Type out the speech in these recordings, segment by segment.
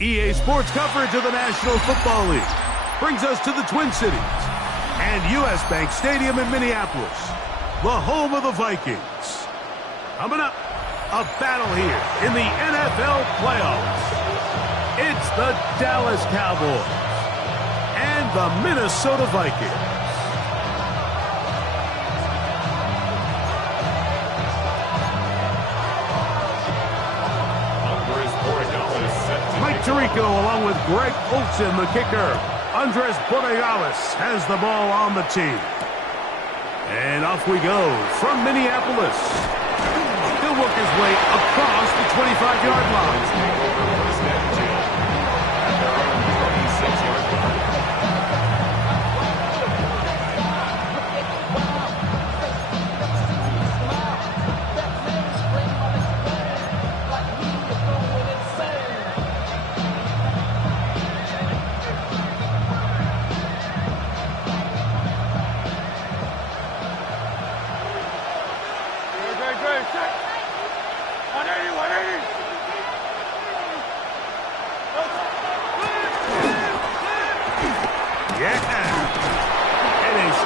EA Sports coverage of the National Football League brings us to the Twin Cities and U.S. Bank Stadium in Minneapolis, the home of the Vikings. Coming up, a battle here in the NFL playoffs. It's the Dallas Cowboys and the Minnesota Vikings. Mike Tirico along with Greg Olsen, the kicker. Andres Borregales has the ball on the tee. And off we go from Minneapolis. He'll work his way across the 25-yard line.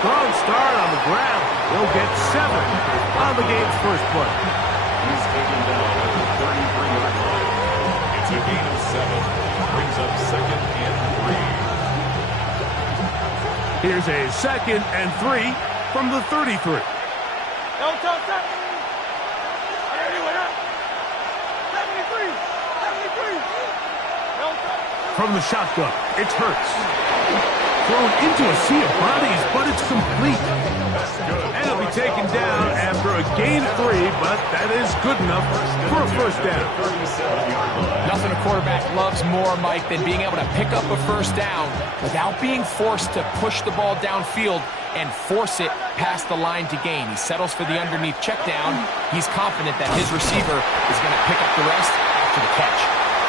Strong start on the ground. He'll get 7 on the game's first play. He's taken down at the 33-yard line. It's a gain of 7. Brings up 2nd and 3. Here's a 2nd and 3 from the 33. From the shotgun, it's Hurts. Thrown into a sea of bodies, but it's complete. And it'll be taken down after a gain of 3, but that is good enough for a first down. Nothing a quarterback loves more, Mike, than being able to pick up a first down without being forced to push the ball downfield and force it past the line to gain. He settles for the underneath check down. He's confident that his receiver is going to pick up the rest after the catch.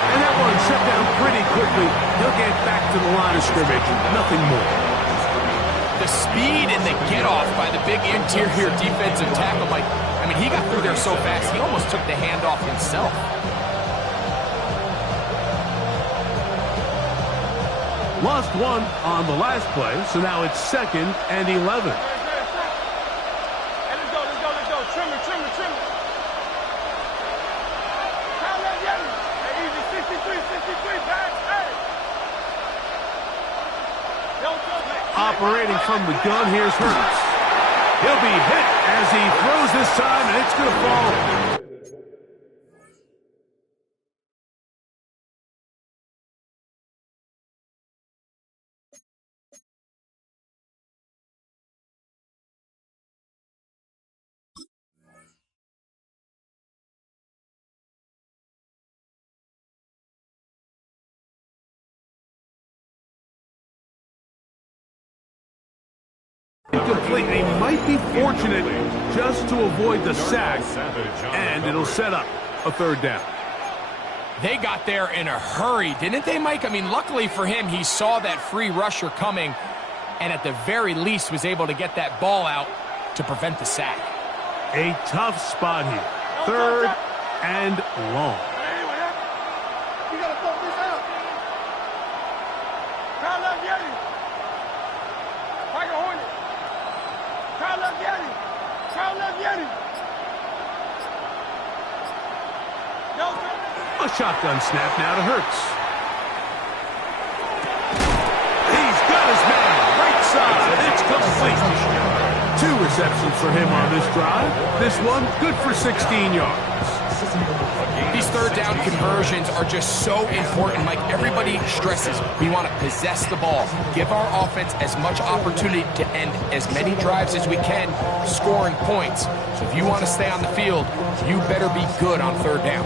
And that one shut down pretty quickly. He'll get back to the line of scrimmage. Nothing more. The speed and the get-off by the big interior defensive tackle, Mike. I mean, he got through there so fast, he almost took the handoff himself. Lost 1 on the last play, so now it's 2nd and 11. Operating from the gun, here's Hurts. He'll be hit as he throws this time, and it's going to fall. Incomplete. They might be fortunate just to avoid the sack, and it'll set up a 3rd down. They got there in a hurry, didn't they, Mike? I mean, luckily for him, he saw that free rusher coming, and at the very least was able to get that ball out to prevent the sack. A tough spot here. 3rd and long. A shotgun snap now to Hurts. He's got his man right side. It's complete. 2 receptions for him on this drive. This one good for 16 yards. These 3rd down conversions are just so important, Mike. Everybody stresses we want to possess the ball, give our offense as much opportunity to end as many drives as we can, scoring points. So if you want to stay on the field, you better be good on 3rd down.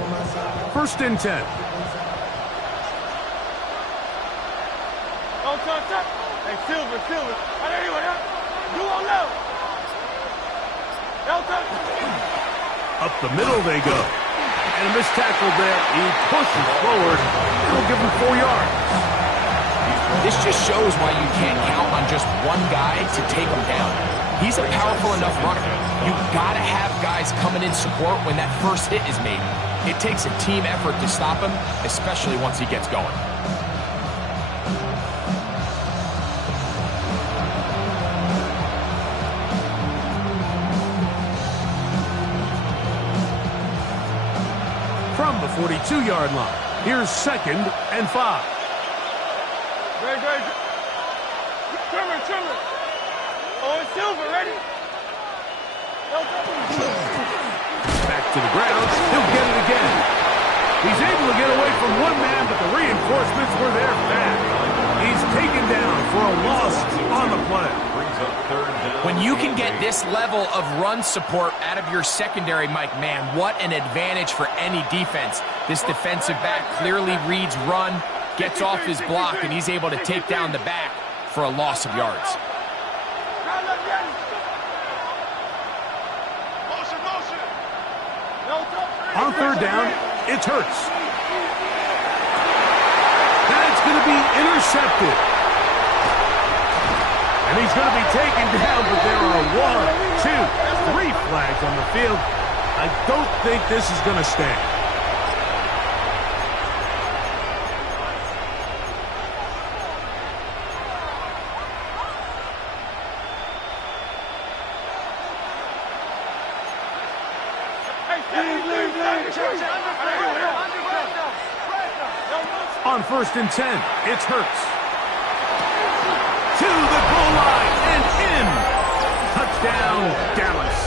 1st and 10. Up the middle they go. And a missed tackle there. He pushes forward. It'll give him 4 yards. This just shows why you can't count on just one guy to take him down. He's a powerful enough runner. You gotta have guys coming in support when that first hit is made. It takes a team effort to stop him, especially once he gets going. From the 42-yard line, here's 2nd and 5. Trimmer. Oh, it's Silver, ready? Back to the ground. He'll get it again. He's able to get away from one man, but the reinforcements were there fast. He's taken down for a loss on the play. When you can get this level of run support out of your secondary, Mike, man, what an advantage for any defense. This defensive back clearly reads run, gets off his block, and he's able to take down the back for a loss of yards. On 3rd down, it's Hurts. That's going to be intercepted. And he's going to be taken down, but there are 1, 2, 3 flags on the field. I don't think this is going to stand. On 1st and 10, it's Hurts. To the goal line and in. Touchdown, Dallas.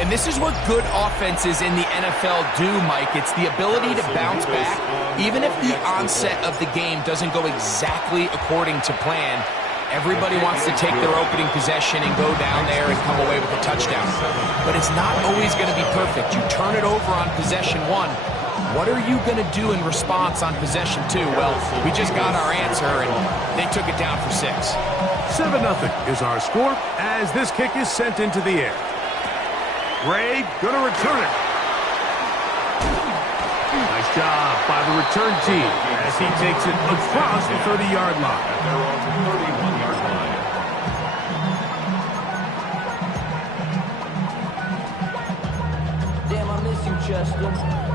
And this is what good offenses in the NFL do, Mike. It's the ability to bounce back, even if the onset of the game doesn't go exactly according to plan. Everybody wants to take their opening possession and go down there and come away with a touchdown. But it's not always going to be perfect. You turn it over on possession 1. What are you going to do in response on possession 2? Well, we just got our answer, and they took it down for 6. 7-0 is our score as this kick is sent into the air. Ray going to return it. Nice job by the return team as he takes it across the 30-yard line. They're on the 31-yard line. Damn, I miss you, Chester.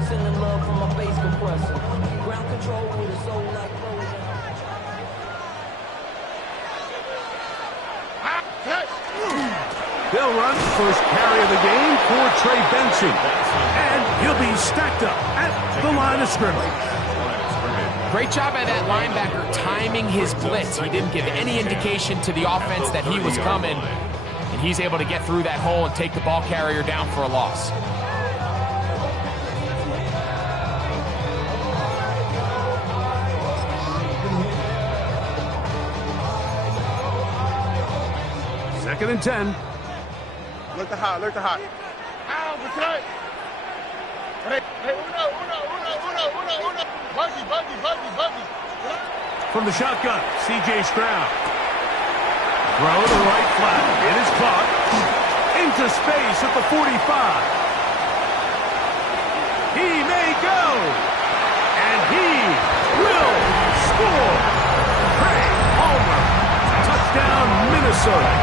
Sending love from my bass compressor. Ground control with a soul like They'll run first carry of the game for Trey Benson. And he'll be stacked up at the line of scrimmage. Great job by that linebacker timing his blitz. He didn't give any indication to the offense that he was coming. And he's able to get through that hole and take the ball carrier down for a loss. Second and 10. Look the hot. Ow, protect. Hey, uno. Buggy. From the shotgun, C.J. Stroud. Throw to the right flat. It is caught. Into space at the 45. He may go. And he will score. Craig Palmer. Touchdown, Minnesota.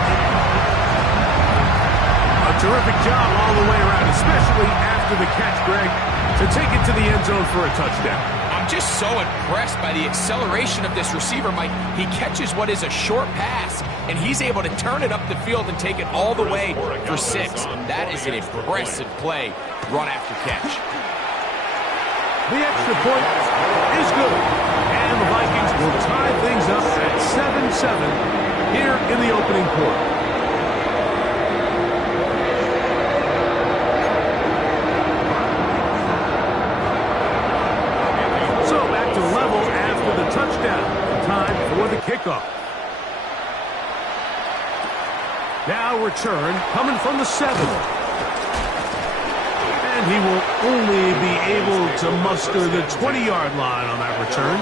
A terrific job all the way around, especially after the catch, Greg, to take it to the end zone for a touchdown. I'm just so impressed by the acceleration of this receiver, Mike. He catches what is a short pass, and he's able to turn it up the field and take it all the way for 6. That is an impressive play, run after catch. The extra point is good, and the Vikings will tie things up at 7-7 here in the opening quarter. Touchdown. Time for the kickoff. Now return coming from the 7. And he will only be able to muster the 20-yard line on that return.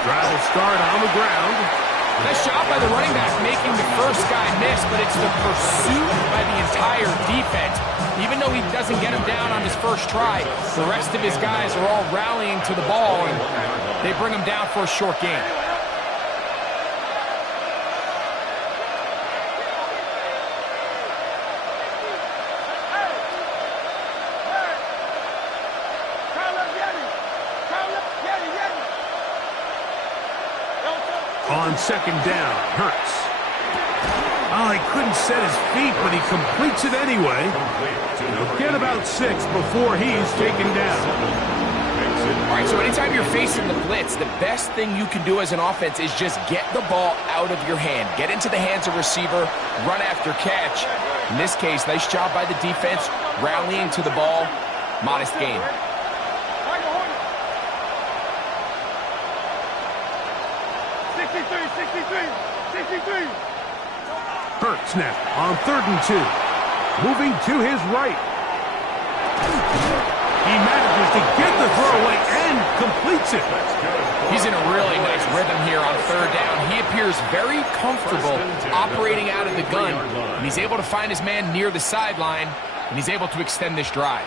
Drive will start on the ground. Nice job by the running back making the first guy miss, but it's the pursuit by the entire defense. Even though he doesn't get him down on his first try, the rest of his guys are all rallying to the ball, and they bring him down for a short gain. On second down, Hurts. Oh, he couldn't set his feet, but he completes it anyway. He'll get about 6 before he's taken down. All right, so anytime you're facing the blitz, the best thing you can do as an offense is just get the ball out of your hand. Get into the hands of receiver, run after catch. In this case, nice job by the defense, rallying to the ball. Modest gain. 63. Hurts now on 3rd and 2. Moving to his right. He manages to get the throw away and completes it. He's in a really nice rhythm here on 3rd down. He appears very comfortable operating out of the gun, and he's able to find his man near the sideline, and he's able to extend this drive.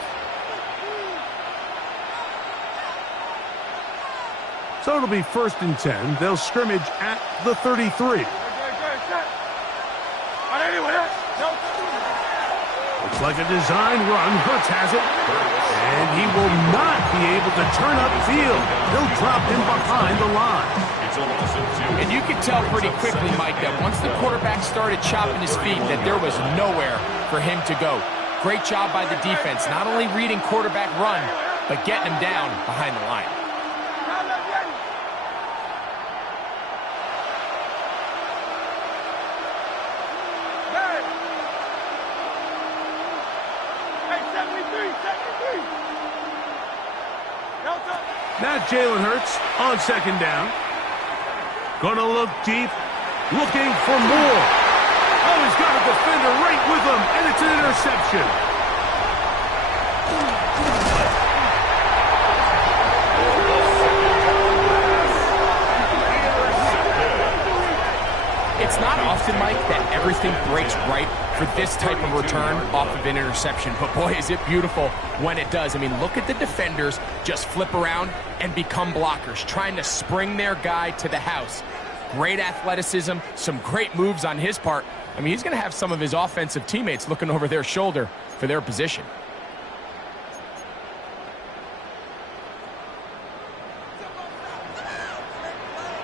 So it'll be 1st and 10. They'll scrimmage at the 33. Looks like a design run. Hurts has it. And he will not be able to turn upfield. They'll drop him behind the line. And you can tell pretty quickly, Mike, that once the quarterback started chopping his feet, that there was nowhere for him to go. Great job by the defense, not only reading quarterback run, but getting him down behind the line. Now Jalen Hurts on 2nd down. Gonna look deep, looking for more. Oh, he's got a defender right with him, and it's an interception. It's not often, Mike, that everything breaks right for this type of return off of an interception. But boy, is it beautiful when it does. I mean, look at the defenders just flip around and become blockers, trying to spring their guy to the house. Great athleticism, some great moves on his part. I mean, he's going to have some of his offensive teammates looking over their shoulder for their position.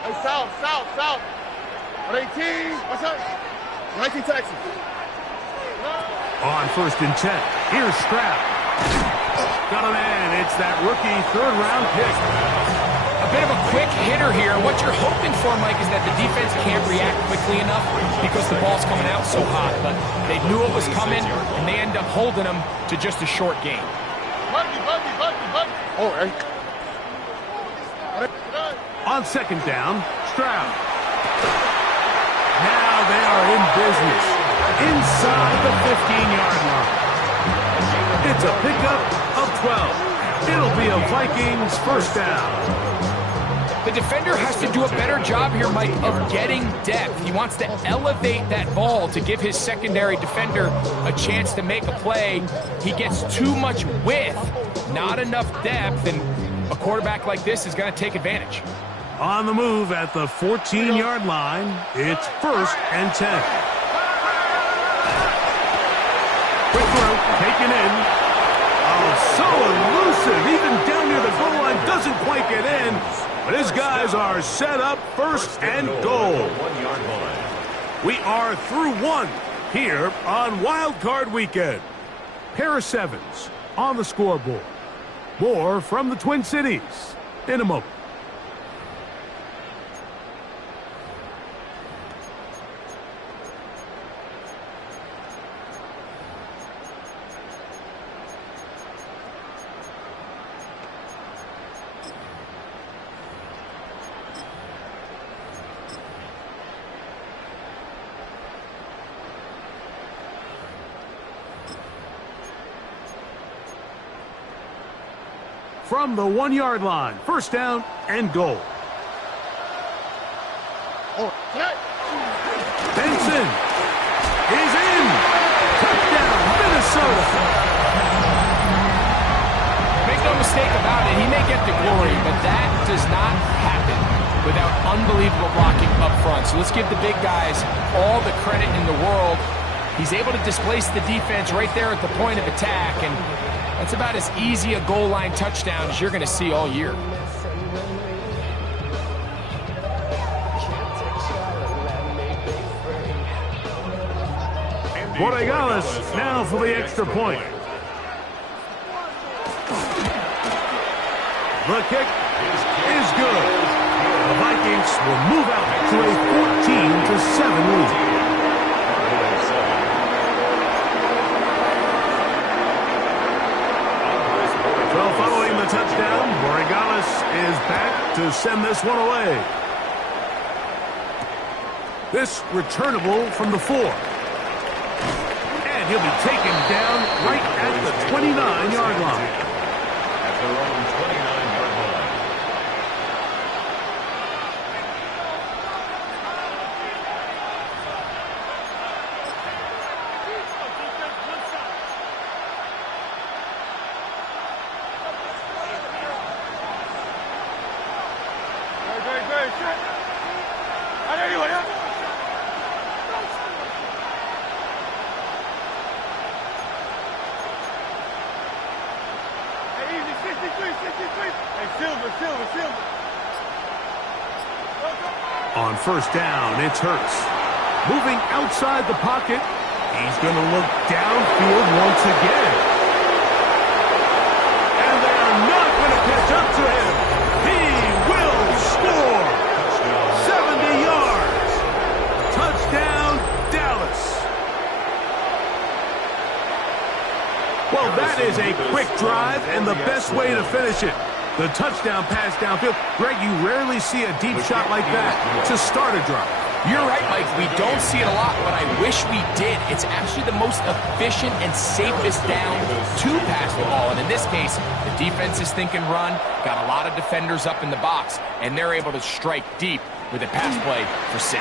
Hey, south. 18, what's up? 19 Texas. On 1st and 10, here's Stroud. Got a man, it's that rookie 3rd-round pick. A bit of a quick hitter here. What you're hoping for, Mike, is that the defense can't react quickly enough because the ball's coming out so hot. But they knew it was coming, and they end up holding them to just a short game. Buggy. Oh, hey. On 2nd down, Stroud. Now they are in business inside the 15-yard line. It's a pickup of 12. It'll be a Vikings 1st down. The defender has to do a better job here, Mike, of getting depth. He wants to elevate that ball to give his secondary defender a chance to make a play. He gets too much width, not enough depth, and a quarterback like this is going to take advantage. On the move at the 14-yard line, it's 1st and 10. Quick throw, taken in. Oh, so elusive, even down near the goal line, doesn't quite get in. But his guys are set up 1st and goal. We are through 1 here on Wild Card Weekend. Pair of 7s on the scoreboard. More from the Twin Cities in a moment. From the 1-yard line, 1st down and goal. Benson is in. Touchdown, Minnesota. get to glory, but that does not happen without unbelievable blocking up front. So let's give the big guys all the credit in the world. He's able to displace the defense right there at the point of attack, and that's about as easy a goal line touchdown as you're going to see all year. Borregales now for the extra point. The kick is good. The Vikings will move out to a 14-7 lead. So following the touchdown, Borregales is back to send this one away. This returnable from the 4. And he'll be taken down right at the 29-yard line. At their own 29-yard line. Great. Anyway, easy, 63. Hey, Silver. On first down, it's Hurts. Moving outside the pocket, he's going to look downfield once again. And they are not going to catch up to him. He will score. 70 yards. Touchdown, Dallas. Well, that is a quick drive and the best way to finish it. The touchdown pass downfield. Greg, you rarely see a deep shot like that to start a drive. You're right, Mike. We don't see it a lot, but I wish we did. It's actually the most efficient and safest down to pass the ball. And in this case, the defense is thinking run, got a lot of defenders up in the box, and they're able to strike deep with a pass play for 6.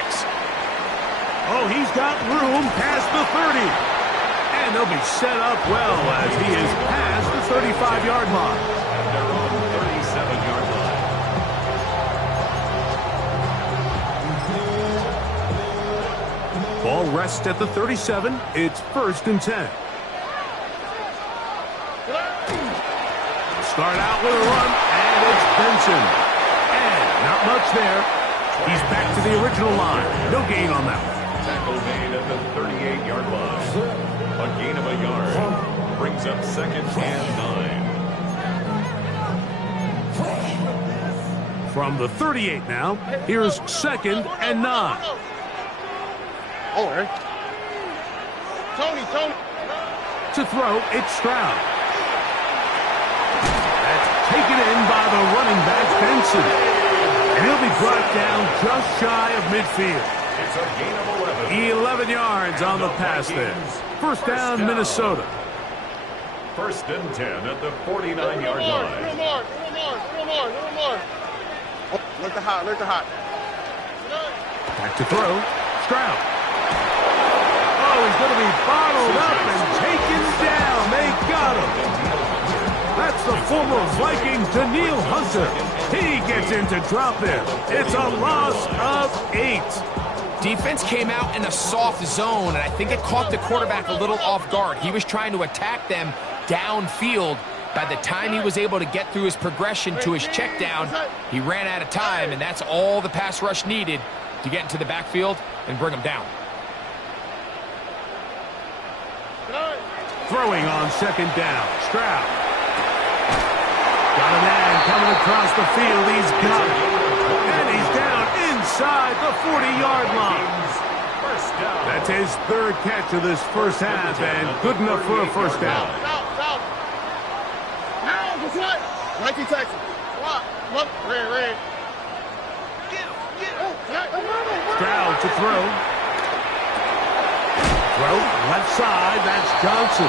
Oh, he's got room past the 30. And they'll be set up well as he is past the 35-yard line. At their own 37-yard line. Ball rests at the 37. It's 1st and 10. Start out with a run, and it's Benson. And not much there. He's back to the original line. No gain on that one. Tackle made at the 38-yard line. A gain of a yard. Brings up 2nd and 9. From the 38 now, here's 2nd and 9. Oh, hey. Tony. To throw, it's Stroud. That's taken in by the running back, Benson. And he'll be brought down just shy of midfield. It's a gain of 11. 11 yards on the pass there. First down, Minnesota. 1st and 10 at the 49-yard line. Little more. Oh, look the hot. Back to throw, Stroud. Oh, he's going to be bottled up and taken down. They got him. That's the former Viking, Daniil Hunter. He gets in to drop it. It's a loss of 8. Defense came out in a soft zone, and I think it caught the quarterback a little off guard. He was trying to attack them downfield. By the time he was able to get through his progression to his check down, he ran out of time, and that's all the pass rush needed to get into the backfield and bring him down. Throwing on 2nd down, Stroud. Got a man coming across the field. He's got it. And he's down inside the 40-yard line. That's his 3rd catch of this first half, and good enough for a first down. Now, what's that? 19 Texas. Look, red. Stroud to throw. Left side, that's Johnson.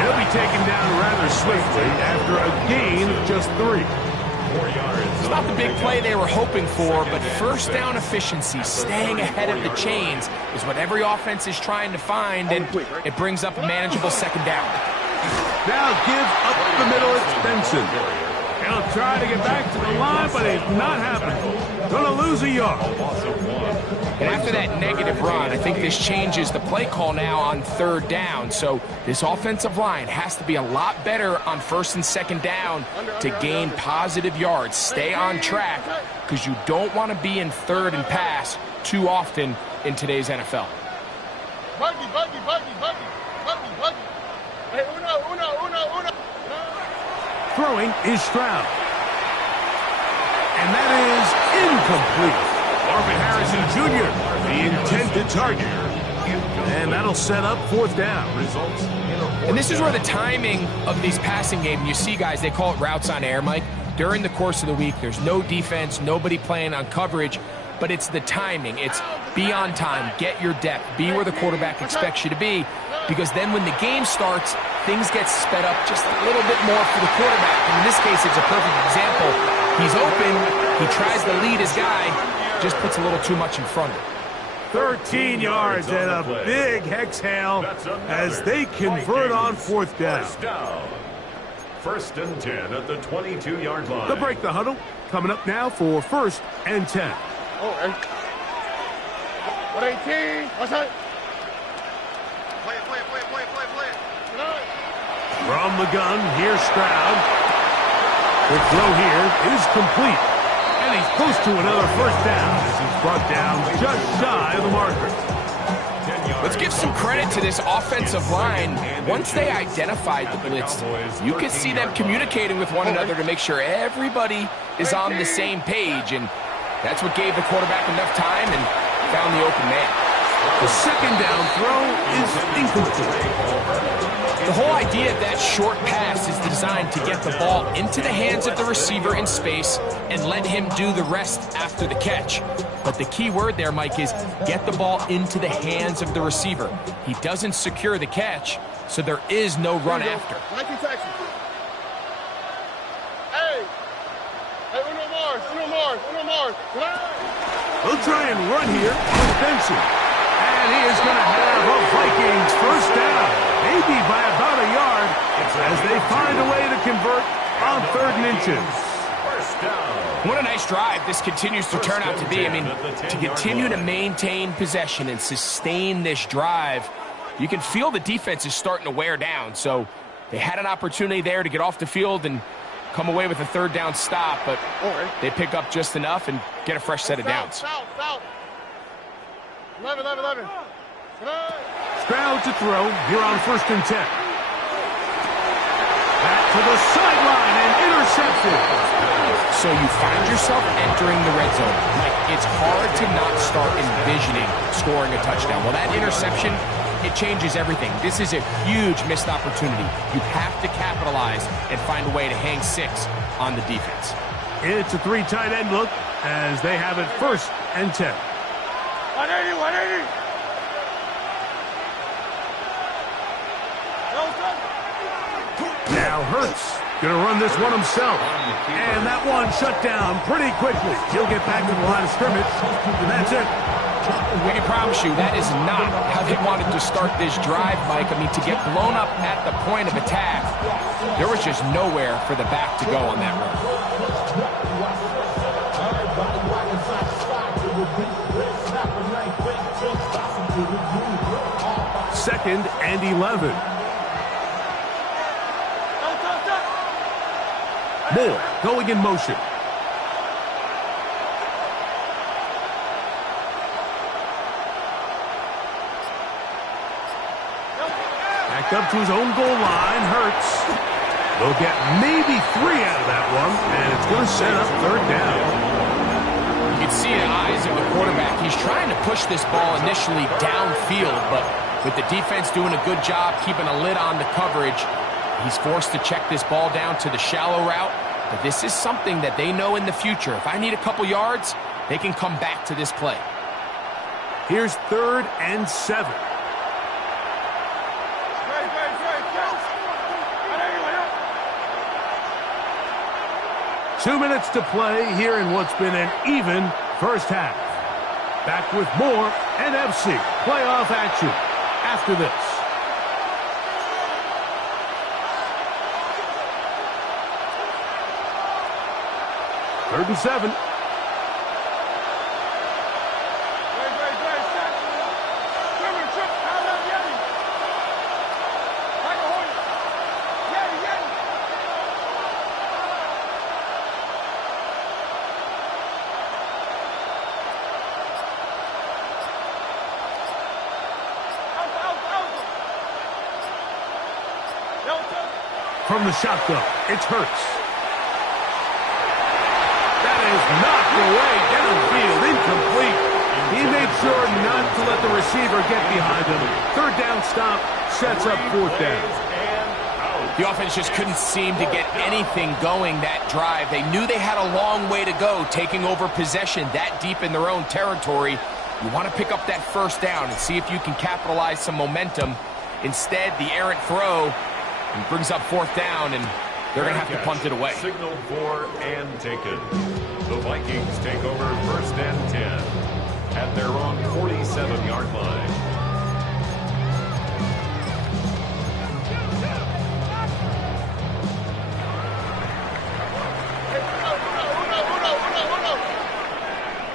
He'll be taken down rather swiftly after a gain of just 3. 4 yards. It's not the big play they were hoping for, but first down efficiency, staying ahead of the chains, is what every offense is trying to find, and it brings up a manageable 2nd down. Now give up the middle, it's Benson. He'll try to get back to the line, but it's not happening. Gonna lose a yard. And after that negative run, I think this changes the play call now on third down. So this offensive line has to be a lot better on first and second down to gain positive yards. Stay on track because you don't want to be in third and pass too often in today's NFL. Buggy. Hey, uno. Throwing is Stroud. And that is incomplete. Marvin Harrison Jr., the intended target. And that'll set up fourth down. And this is where the timing of these passing game, you see guys, they call it routes on air, Mike. During the course of the week, there's no defense, nobody playing on coverage, but it's the timing. It's be on time, get your depth, be where the quarterback expects you to be, because then when the game starts, things get sped up just a little bit more for the quarterback. And in this case, it's a perfect example. He's open, he tries to lead his guy, just puts a little too much in front of him. 13 yards and a big hex hail as they convert on fourth down. First and 10 at the 22-yard line. They'll break the huddle. Coming up now for first and 10. Oh, and 118. What's that? Play. From the gun, here's Stroud. The throw here is complete. And he's close to another first down as he's brought down just shy of the marker. Let's give some credit to this offensive line. Once they identified the blitz, you could see them communicating with one another to make sure everybody is on the same page, and that's what gave the quarterback enough time and found the open man. The second down throw is incomplete. The whole idea of that short pass is designed to get the ball into the hands of the receiver in space and let him do the rest after the catch. But the key word there, Mike, is get the ball into the hands of the receiver. He doesn't secure the catch, so there is no run after. Nike Texas. Hey, Uno Mars. They'll try and run here with Benson. And he is going to have a Vikings first down, maybe by about a yard, as they find a way to convert on third and inches. What a nice drive this continues to turn out to be. I mean, to continue to maintain possession and sustain this drive, you can feel the defense is starting to wear down. So they had an opportunity there to get off the field and come away with a third down stop, but they pick up just enough and get a fresh set of downs. 11. Stroud to throw here on first and 10. Back to the sideline and intercepted. So you find yourself entering the red zone. Like, it's hard to not start envisioning scoring a touchdown. Well, that interception, it changes everything. This is a huge missed opportunity. You have to capitalize and find a way to hang six on the defense. It's a three tight end look as they have it first and 10. 180. Now Hurts going to run this one himself. And that one shut down pretty quickly. He'll get back to the line of scrimmage. And that's it. We can promise you that is not how they wanted to start this drive, Mike. I mean, to get blown up at the point of attack, there was just nowhere for the back to go on that run. Second and 11. Moore going in motion. Back up to his own goal line. Hurts. They'll get maybe 3 out of that one, and it's going to set up third down. You can see in the eyes of the quarterback, he's trying to push this ball initially downfield, but with the defense doing a good job keeping a lid on the coverage, he's forced to check this ball down to the shallow route. But this is something that they know in the future. If I need a couple yards, they can come back to this play. Here's third and 7. Two minutes to play here in what's been an even first half. Back with more NFC playoff action after this. 3rd and 7. From the shotgun, it's Hurts. That is knocked away downfield, incomplete. He made sure not to let the receiver get behind him. 3rd down stop sets up 4th down. The offense just couldn't seem to get anything going that drive. They knew they had a long way to go, taking over possession that deep in their own territory. You want to pick up that 1st down and see if you can capitalize some momentum. Instead, the errant throw brings up 4th down, and they're going to have to punt it away. Signaled for and taken. The Vikings take over 1st and 10 at their own 47-yard line.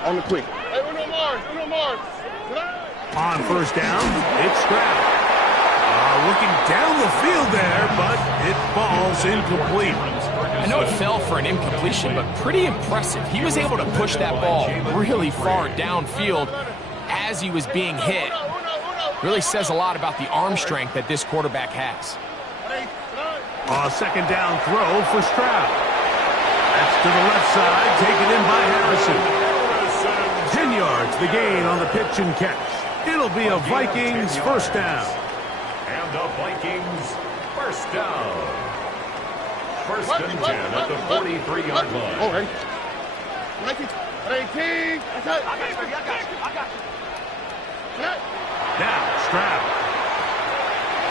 On the quick. Hey, Uno Mars. On 1st down, it's Stroud. Looking down the field there, but it falls incomplete. I know it fell for an incompletion, but pretty impressive. He was able to push that ball really far downfield as he was being hit. Really says a lot about the arm strength that this quarterback has. A 2nd down throw for Stroud. That's to the left side, taken in by Harrison. 10 yards the gain on the pitch and catch. It'll be a Vikings 1st down. And the Vikings 1st down. 1st and 10 at the 43-yard line. All right. 18. I got you. Now, Stroud.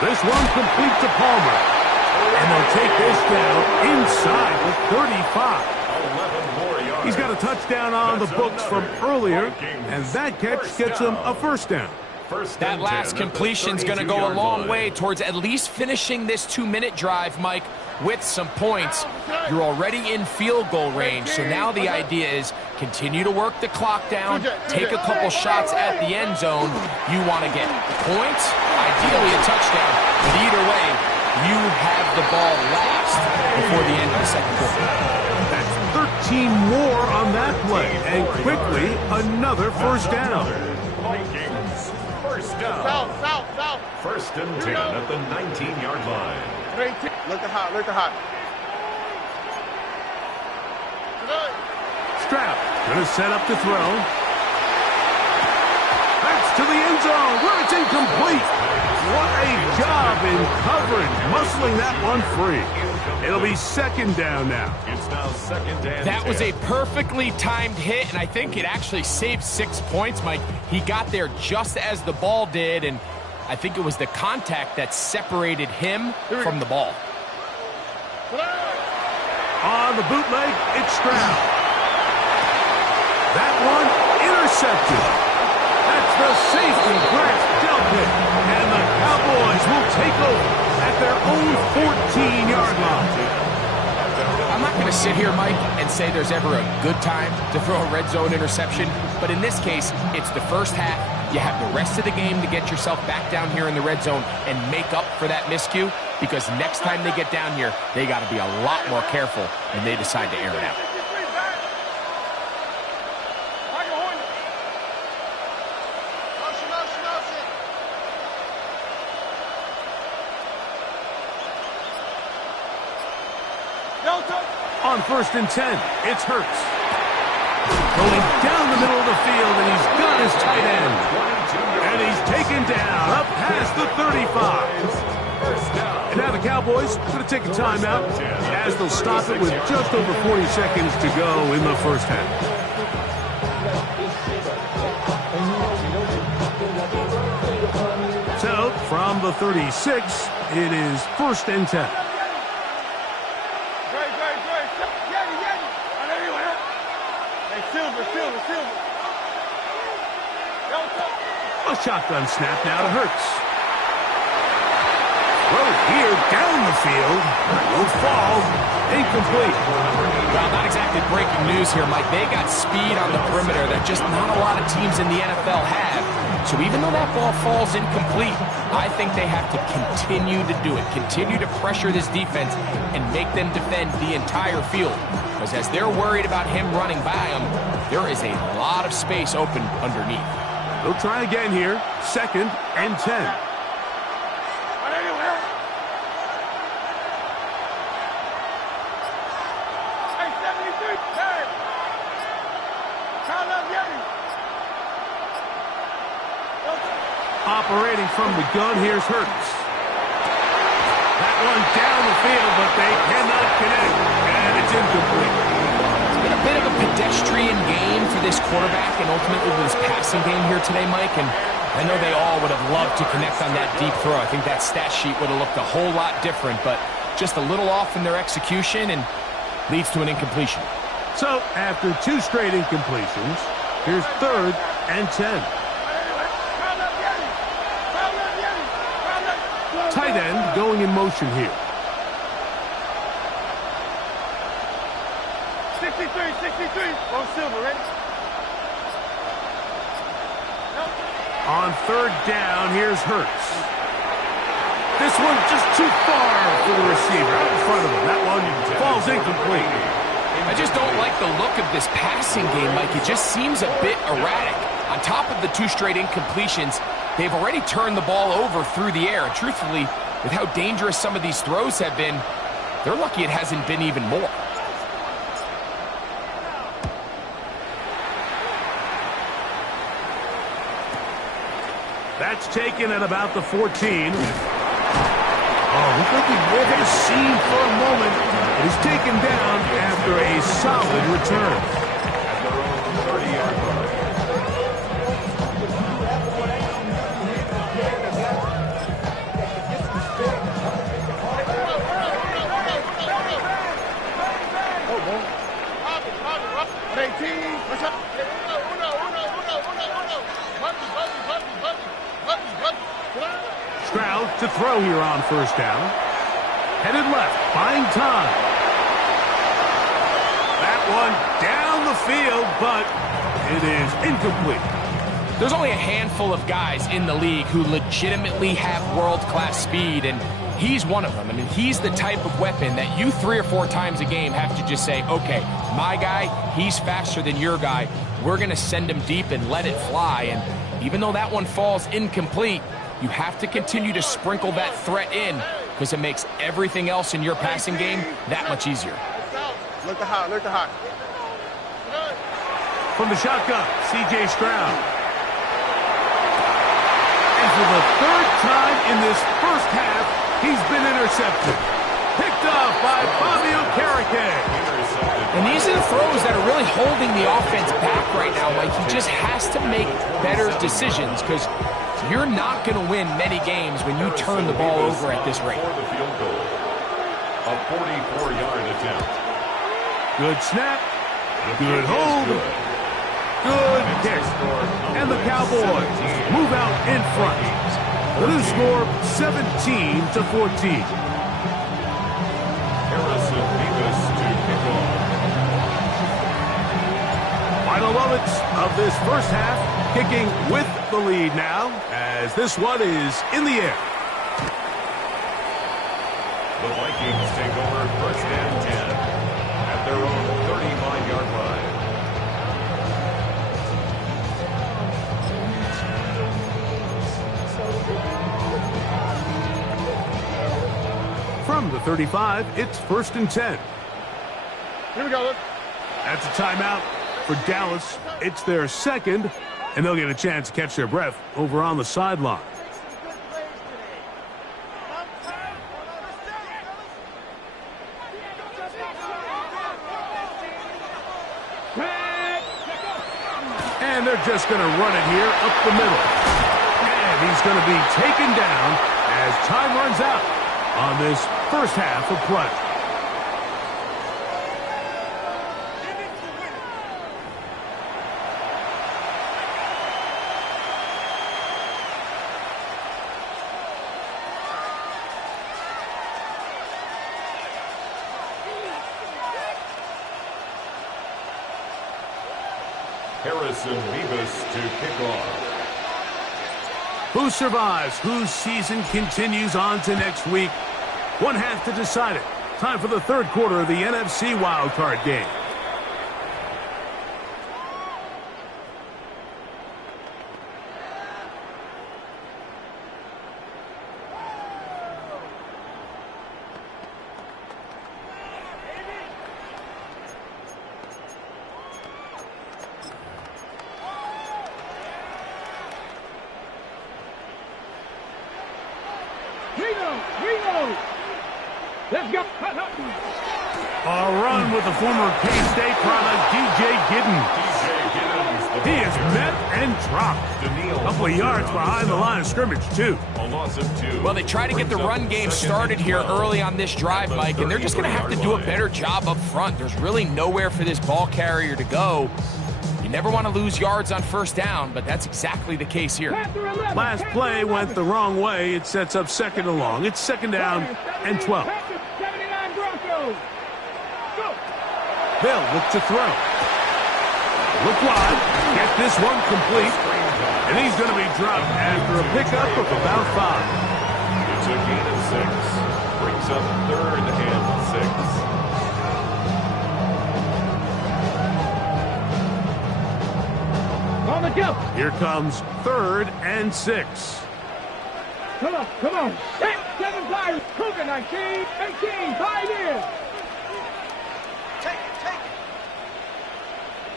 This one complete to Palmer. And they'll take this down inside the 35. 11 more yards. He's got a touchdown on the books from earlier, and that catch gets him a 1st down. That last completion's going to go a long way towards at least finishing this 2-minute drive, Mike, with some points. You're already in field goal range, so now the idea is continue to work the clock down, take a couple shots at the end zone. You want to get points, ideally a touchdown, but either way, you have the ball last before the end of the 2nd quarter. That's 13 more on that play, and quickly another 1st down. Vikings 1st down. South. 1st and 10 at the 19-yard line. Look at hot. Stroud gonna set up to throw. That's to the end zone where it's incomplete. What a job in coverage, muscling that one free. It'll be 2nd down now. It's now 2nd and That 10. was a perfectly timed hit, and I think it actually saved 6 points, Mike. He got there just as the ball did, and I think it was the contact that separated him from the ball. On the bootleg, it's Stroud. That one intercepted. That's the safety Brett dealt it. And the Cowboys will take over at their own 14-yard line. I'm not going to sit here, Mike, and say there's ever a good time to throw a red zone interception, but in this case, it's the 1st half. You have the rest of the game to get yourself back down here in the red zone and make up for that miscue, because next time they get down here, they got to be a lot more careful when they decide to air it out. On 1st and 10, it's Hurts. Going down the middle of the field, and he's got his tight end. And he's taken down up past the 35. And now the Cowboys are going to take a timeout as they'll stop it with just over 40 seconds to go in the 1st half. So, from the 36, it is 1st and 10. A shotgun snap now to Hurts. Throw here down the field. Will fall. Incomplete. Well, not exactly breaking news here, Mike. They got speed on the perimeter that just not a lot of teams in the NFL have. So even though that ball falls incomplete, I think they have to continue to do it, continue to pressure this defense and make them defend the entire field. Because as they're worried about him running by them, there is a lot of space open underneath. They'll try again here. 2nd and 10. Operating from the gun, here's Hurts. That one down the field, but they cannot connect, and it's incomplete. It's been a bit of a pedestrian game for this quarterback and ultimately this passing game here today, Mike, and I know they all would have loved to connect on that deep throw. I think that stat sheet would have looked a whole lot different, but just a little off in their execution and leads to an incompletion. So, after 2 straight incompletions, here's 3rd and 10. Tight end going in motion here. 63. On Silver, ready? On 3rd down, here's Hurts. This one just too far for the receiver. Out in front of him. That one falls incomplete. I just don't like the look of this passing game, Mike. It just seems a bit erratic. On top of the 2 straight incompletions, they've already turned the ball over through the air. And truthfully, with how dangerous some of these throws have been, they're lucky it hasn't been even more. That's taken at about the 14. Oh, looked like he broke a seam for a moment. But he's taken down after a solid return. At their own 30-yard line. Stroud to throw here on 1st down. Headed left, buying time. That one down the field, but it is incomplete. There's only a handful of guys in the league who legitimately have world-class speed, and he's one of them. I mean, he's the type of weapon that you 3 or 4 times a game have to just say, okay, my guy, he's faster than your guy. We're going to send him deep and let it fly. And even though that one falls incomplete, you have to continue to sprinkle that threat in because it makes everything else in your passing game that much easier. Look the hot. From the shotgun, C.J. Stroud. And for the 3rd time in this first half, he's been intercepted. Picked off by Bobby Okereke. And these are the throws that are really holding the offense back right now. Like, he just has to make better decisions because you're not going to win many games when you turn the ball over at this rate. For the field goal. A 44-yard attempt. Good snap. Good hold. Good kick. And the Cowboys move out in front. The new score, 17-14. Harrison Davis to kick off. Final moments of this first half, kicking with the lead now, as this one is in the air. The Vikings take over 1st and 10 at their own 35-yard line. From the 35, it's 1st and 10. Here we go, look. That's a timeout for Dallas. It's their 2nd, and they'll get a chance to catch their breath over on the sideline. And they're just going to run it here up the middle. And he's going to be taken down as time runs out on this first half of play. Harrison Meebus to kick off. Who survives? Whose season continues on to next week? One half to decide it. Time for the third quarter of the NFC wildcard game. Let's go. A run with the former K-State product, DJ Giddens. He is met and dropped. A couple of yards behind the line of scrimmage, too. A loss of 2. Well, they try to get the run game started here early on this drive, Mike, and they're just going to have to do a better job up front. There's really nowhere for this ball carrier to go. You never want to lose yards on first down, but that's exactly the case here. Last play went the wrong way. It sets up second and long. It's second down and 12. They'll look to throw. Look wide. Get this one complete. And he's going to be dropped after a pickup of about 5. It's a gain of 6. Brings up third and 6. On the jump. Here comes third and 6. Come on, come on. 6, 7, 5. Cougar 19, 18, 5 in.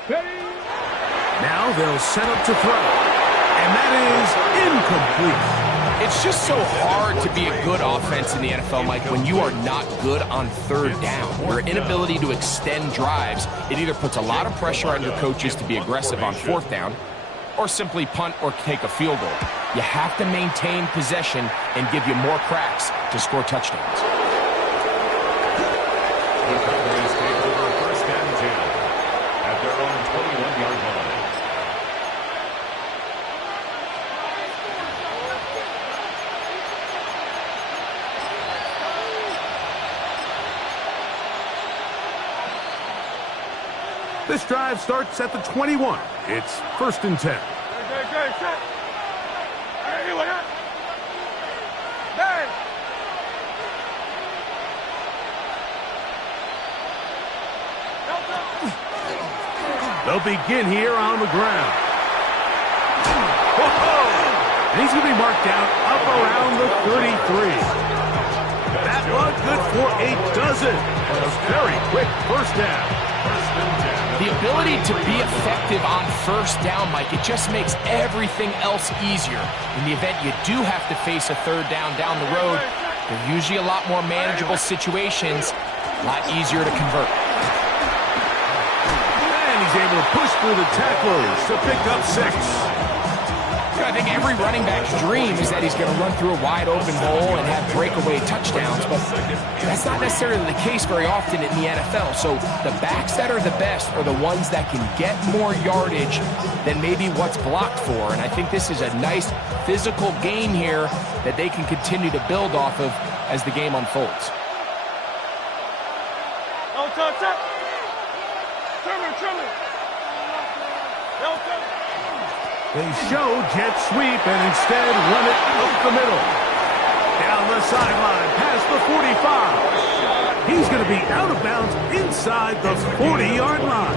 Ready? Now they'll set up to throw. And that is incomplete. It's just so hard to be a good offense in the NFL, Mike, when you are not good on third down. Your inability to extend drives, it either puts a lot of pressure on your coaches to be aggressive on fourth down or simply punt or take a field goal. You have to maintain possession and give you more cracks to score touchdowns. The Cowboys take over first and 10 at their own 21-yard line. This drive starts at the 21. It's first and 10. They'll begin here on the ground. And he's going to be marked down up around the 33. That one good for a dozen. A very quick first down. The ability to be effective on first down, Mike, it just makes everything else easier. In the event you do have to face a third down the road, they're usually a lot more manageable situations, a lot easier to convert. And he's able to push through the tacklers to pick up 6. I think every running back's dream is that he's going to run through a wide open hole and have breakaway touchdowns, but that's not necessarily the case very often in the NFL. So the backs that are the best are the ones that can get more yardage than maybe what's blocked for. And I think this is a nice physical game here that they can continue to build off of as the game unfolds. They show jet sweep and instead run it up the middle. Down the sideline, past the 45. He's going to be out of bounds inside the 40-yard line.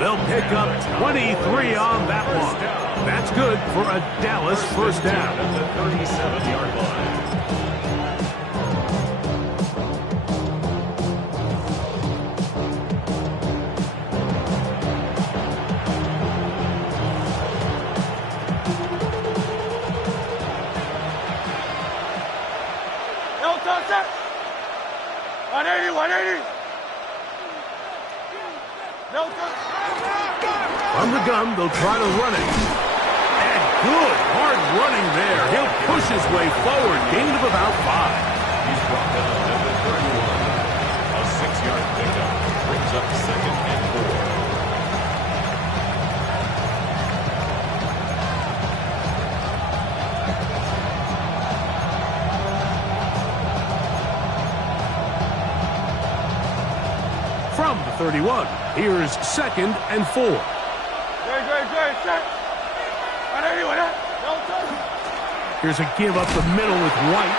They'll pick up 23 on that one. That's good for a Dallas first down. At the 37-yard line. From the gun, they'll try to run it. And good, hard running there. He'll push his way forward, gain of about 5. He's brought down at the 31. A 6-yard pickup brings up second and 4. From the 31, here's second and 4. Here's a give up the middle with White.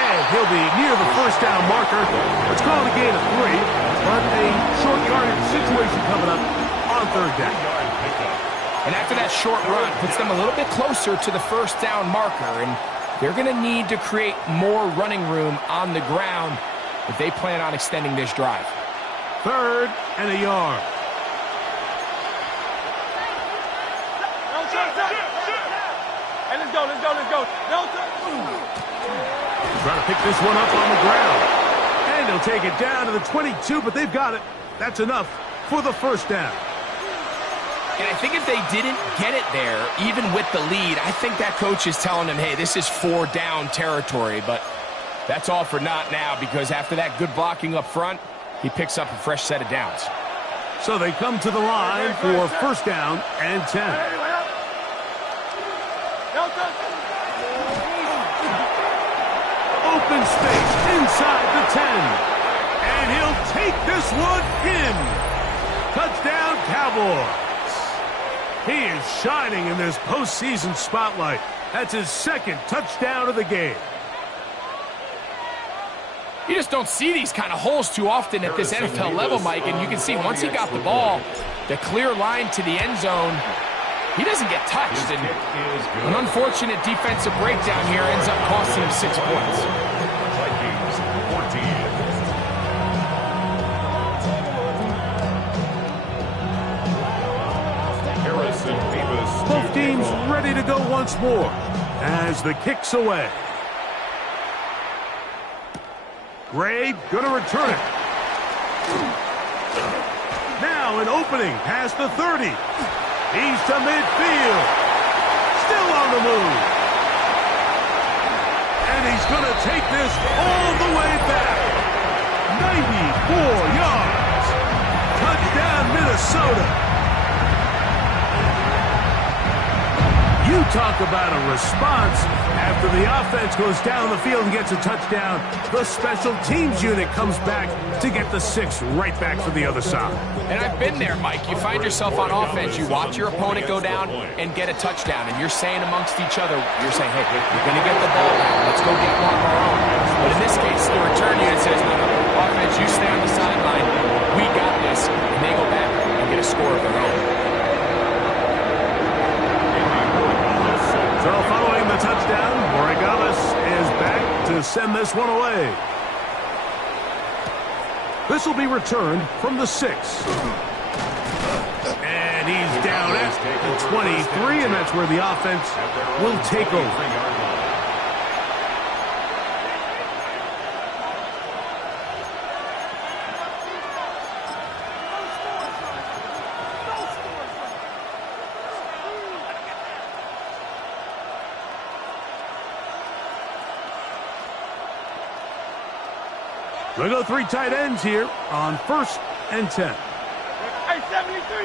And he'll be near the first down marker. Let's call it a gain of 3. But a short yardage situation coming up on third down. And after that short run, puts them a little bit closer to the first down marker. And they're going to need to create more running room on the ground if they plan on extending this drive. 3rd and a yard. Hey, let's go. Trying to pick this one up on the ground. And they'll take it down to the 22, but they've got it. That's enough for the first down. And I think if they didn't get it there, even with the lead, I think that coach is telling them, hey, this is 4-down territory. But that's all for naught now, because after that good blocking up front, he picks up a fresh set of downs. So they come to the line for first down and 10. Open space inside the 10. And he'll take this one in. Touchdown, Cowboys. He is shining in this postseason spotlight. That's his 2nd touchdown of the game. You just don't see these kind of holes too often at this NFL level, Mike, and you can see once he got the ball, the clear line to the end zone, he doesn't get touched. And an unfortunate defensive breakdown here ends up costing him 6 points. Both teams ready to go once more as the kick's away. Gray gonna return it. Now an opening past the 30. He's to midfield. Still on the move. And he's gonna take this all the way back. 94 yards. Touchdown, Minnesota. You talk about a response. After the offense goes down the field and gets a touchdown, the special teams unit comes back to get the 6 right back for the other side. And I've been there, Mike. You find yourself on offense, you watch your opponent go down and get a touchdown, and you're saying amongst each other, you're saying, hey, we're going to get the ball back. Let's go get one of our own. But in this case, the return unit says, no, offense, you stay on the sideline. We got this. And they go back and get a score of their own. So following the touchdown, Morales is back to send this one away. This will be returned from the 6. And he's down at the 23, and that's where the offense will take over. They go 3 tight ends here on 1st and 10. Hey, 73.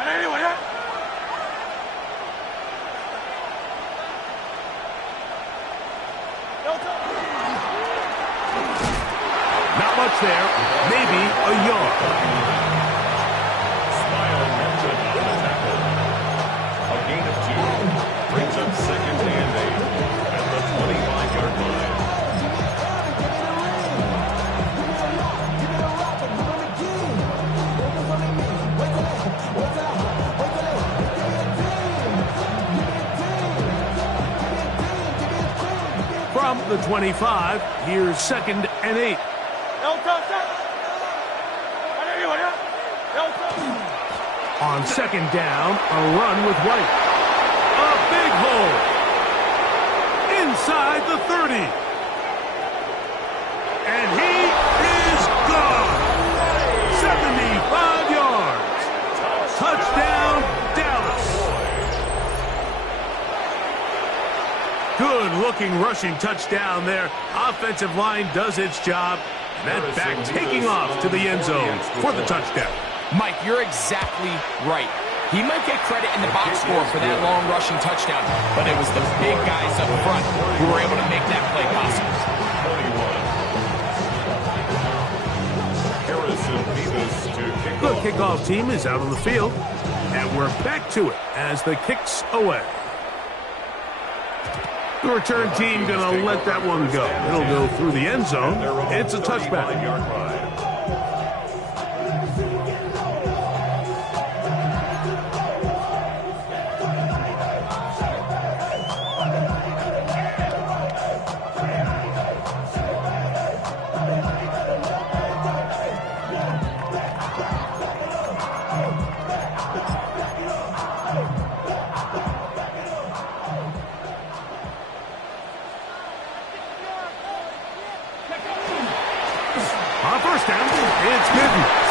And anyway, Not much there. Maybe a yard. Smile mentioned on the tackle. A gain of 2 brings up 2nd and 8 at the 25-yard line. From the 25, here's 2nd and 8. On 2nd down, a run with White. A big hole. Inside the 30. And he is gone. 75 yards. Touchdown, Dallas. Good-looking rushing touchdown there. Offensive line does its job. That back taking off to the end zone for the touchdown. Mike, you're exactly right. He might get credit in the box score for that long rushing touchdown, but it was the big guys up front who were able to make that play possible. The kickoff team is out on the field. And we're back to it as the kick's away. The return team going to let that one go. It'll go through the end zone. It's a touchback. On first down, it's Giddens.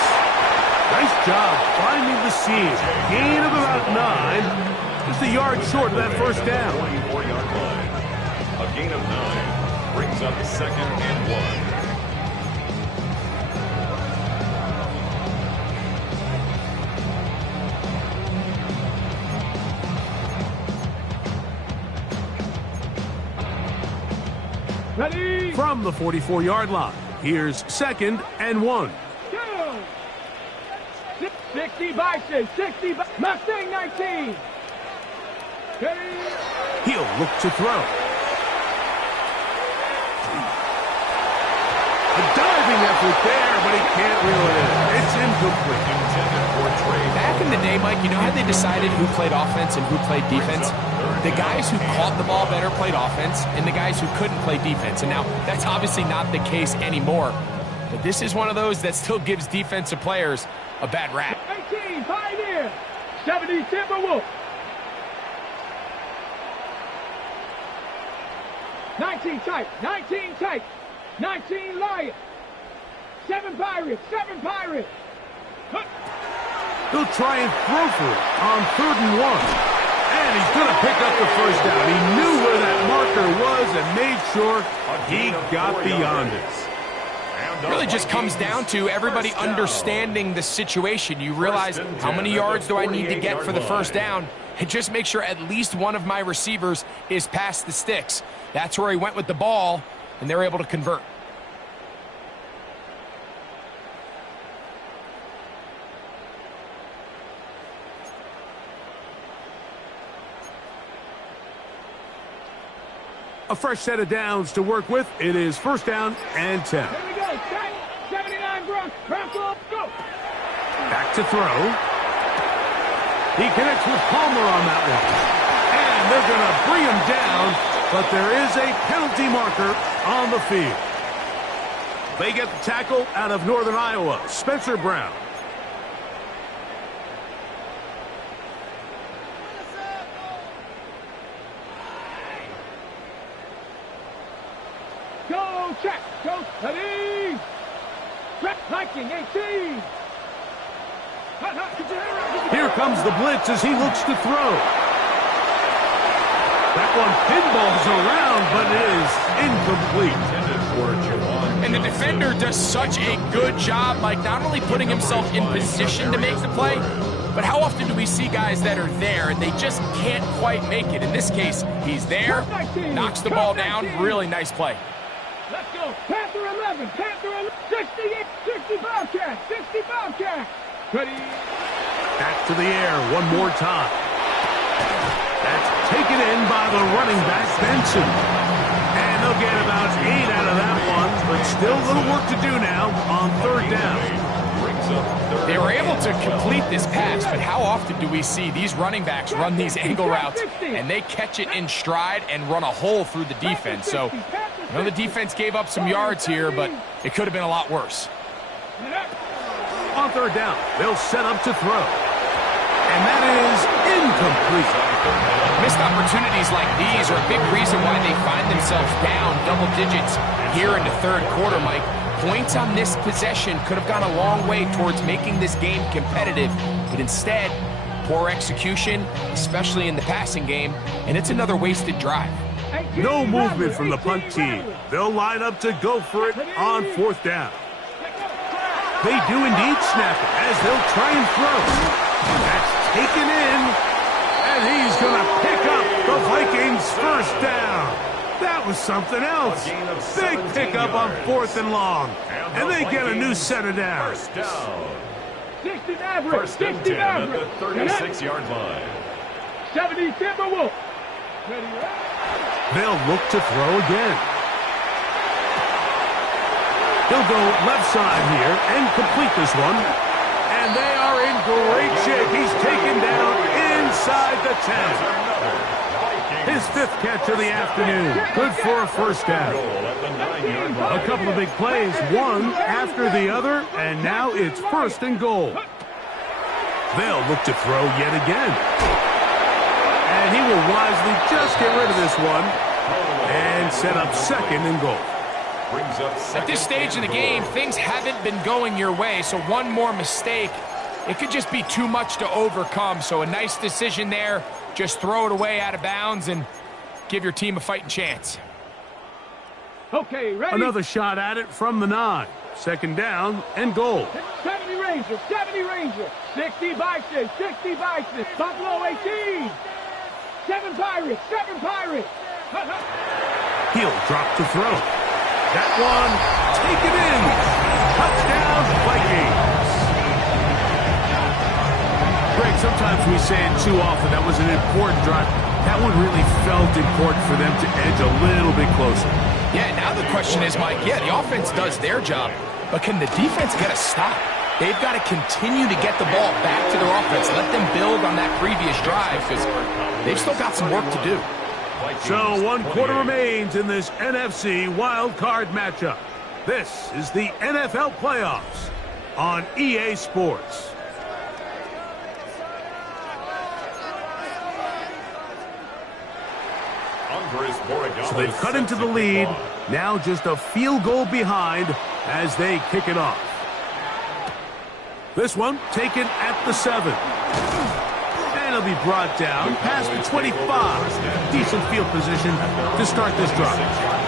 Nice job finding the seam. Gain of about 9. Just a yard short of that first down. 24-yard line. A gain of 9 brings up 2nd and 1. Ready? From the 44-yard line, here's 2nd and 1. 60 Bison, 60 Mustang 19. Ready? He'll look to throw. A diving effort there, but he can't reel it in. It's incomplete. Intended for trade. Back in the day, Mike, you know how they decided who played offense and who played defense? The guys who caught the ball better played offense, and the guys who couldn't play defense. And now, that's obviously not the case anymore. But this is one of those that still gives defensive players a bad rap. 18, Pioneer. 70, Timberwolf. 19 tight, 19 tight. 19 Lion. 7 Pirates, 7 Pirates. He'll try and throw for it on 3rd and 1. And he's going to pick up the first down. He knew where that marker was and made sure he got beyond it. It really just comes down to everybody understanding the situation. You realize how many yards do I need to get for the first down, and just make sure at least one of my receivers is past the sticks. That's where he went with the ball, and they're able to convert. A fresh set of downs to work with. It is 1st down and 10. Here we go. 79 Bronco, go. Back to throw. He connects with Palmer on that one. And they're going to bring him down, but there is a penalty marker on the field. They get the tackle out of Northern Iowa, Spencer Brown. Go, check, go, ready. Brett Viking, 18. Here comes the blitz as he looks to throw. That one pinballs around, but is incomplete. And the defender does such a good job, like not only putting himself in position to make the play, but how often do we see guys that are there and they just can't quite make it? In this case, he's there, knocks the ball down, really nice play. Let's go. Panther 11, Panther 11, 68, 60 Bobcat, 60 Bobcat. Ready. Back to the air one more time. That's taken in by the running back, Benson. And they'll get about 8 out of that one, but still a little work to do now on 3rd down. They were able to complete this pass, but how often do we see these running backs run these angle routes and they catch it in stride and run a hole through the defense? So, I know the defense gave up some yards here, but it could have been a lot worse. On 3rd down, they'll set up to throw. And that is incomplete. Missed opportunities like these are a big reason why they find themselves down double digits here in the 3rd quarter, Mike. Points on this possession could have gone a long way towards making this game competitive, but instead, poor execution, especially in the passing game, and it's another wasted drive. No movement from the punt team. They'll line up to go for it on 4th down. They do indeed snap it as they'll try and throw. That's taken in, and he's going to pick up the Vikings' first down. That was something else. Big pickup on 4th and long, and they get a new set of downs. 60 Maverick. First and 60 10 at Maverick. the 36-yard line. 70 Timberwolf. Ready, They'll look to throw again. He'll go left side here and complete this one. And they are in great shape. He's taken down inside the 10. His 5th catch of the afternoon. Good for a first down. A couple of big plays, one after the other, and now it's 1st and goal. They'll look to throw yet again. And he will wisely just get rid of this one and set up 2nd and goal. At this stage in the game, things haven't been going your way, so one more mistake, it could just be too much to overcome. So a nice decision there. Just throw it away out of bounds and give your team a fighting chance. Okay, ready? Another shot at it from the 9. 2nd down and goal. 70 Ranger, 70 Ranger. 60 Bison, 60 Bison. Buffalo 18. 7 Pirates, 7 Pirates. He'll drop to throw. That one, taken in. Touchdown, Vikings. Greg, sometimes we say it too often. That was an important drive. That one really felt important for them to edge a little bit closer. Yeah, now the question is, Mike, yeah, the offense does their job, but can the defense get a stop? They've got to continue to get the ball back to their offense. Let them build on that previous drive because they've still got some work to do. So 1 quarter remains in this NFC wild card matchup. This is the NFL playoffs on EA Sports. So they've cut into the lead. Now just a field goal behind as they kick it off. This one taken at the 7. And it'll be brought down past the 25. Decent field position to start this drive.